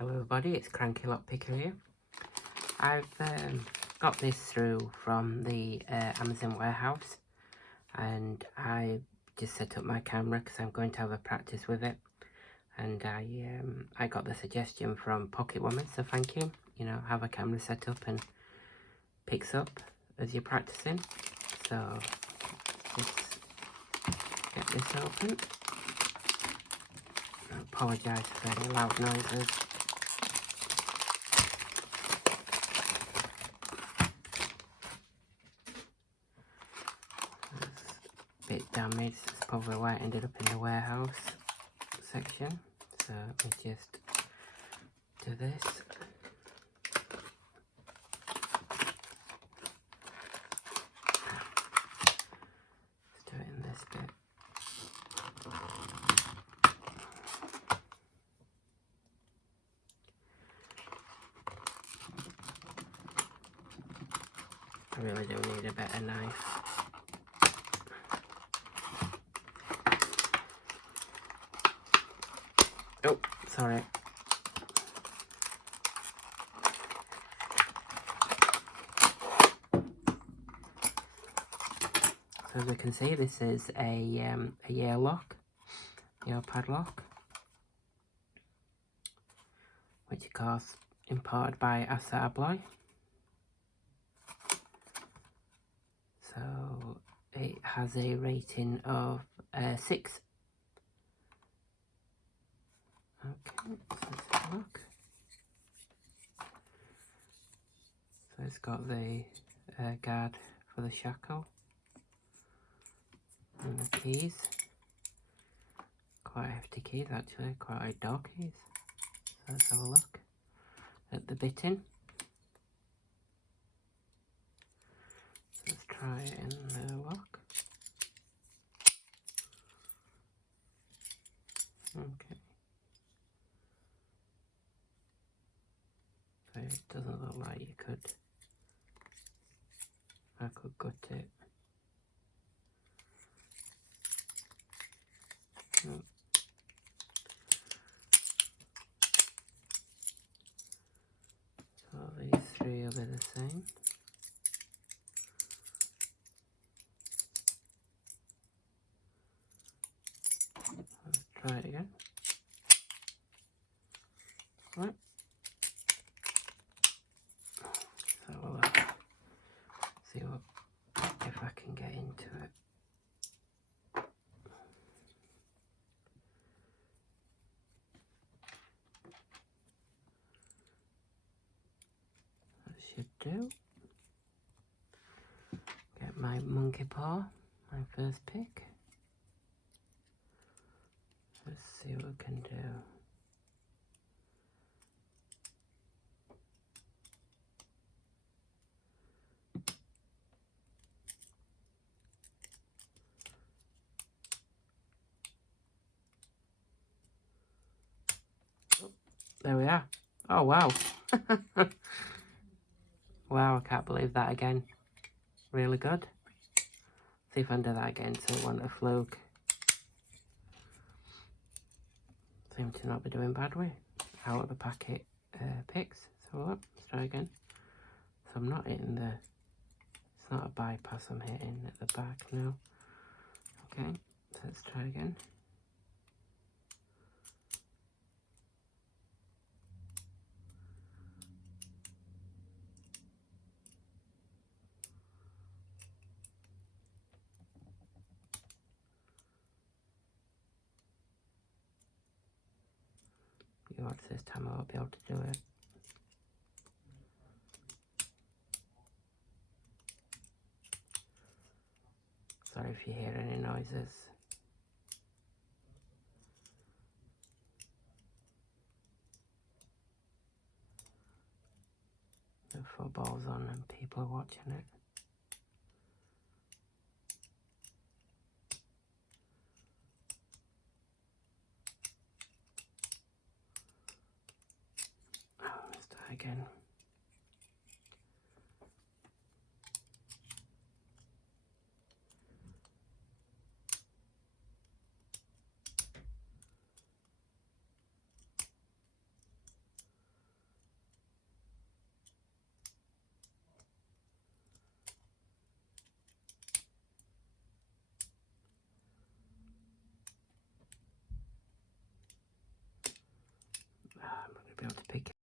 Hello everybody, it's Cranky Lockpicker here. I've got this through from the Amazon warehouse, and I just set up my camera because I'm going to have a practice with it, and I got the suggestion from Pocket Woman, so thank you. You know, have a camera set up and picks up as you're practicing. So just get this open. I apologise for any loud noises. Bit damaged, it's probably why it ended up in the warehouse section. So let me just do this. Let's do it in this bit. I really do need a better knife. Oh, sorry. So as we can see, this is a Yale lock, Yale padlock, which of course imported by Padlock. So it has a rating of 6. Okay, so let's have a look. So it's got the guard for the shackle and the keys. Quite hefty keys actually, quite dog keys. So let's have a look at the bitting. So let's try it in the lock. Okay. So it doesn't look like I could gut it. Oh. So these three will be the same. Let's try it again. Right. So we'll see if I can get into it. Should do. Get my monkey paw, my first pick. Let's see what we can do. Oh, there we are. Oh wow. Wow, I can't believe that again. Really good. See if I can do that again, so it wasn't a fluke. Seem to not be doing badly. Out of the packet picks. So let's try again. So I'm not hitting it's not a bypass I'm hitting at the back now. Okay, so let's try again. You watch this time, I won't be able to do it. Sorry if you hear any noises. The football's on and people are watching it. Oh, let's try again. able to pick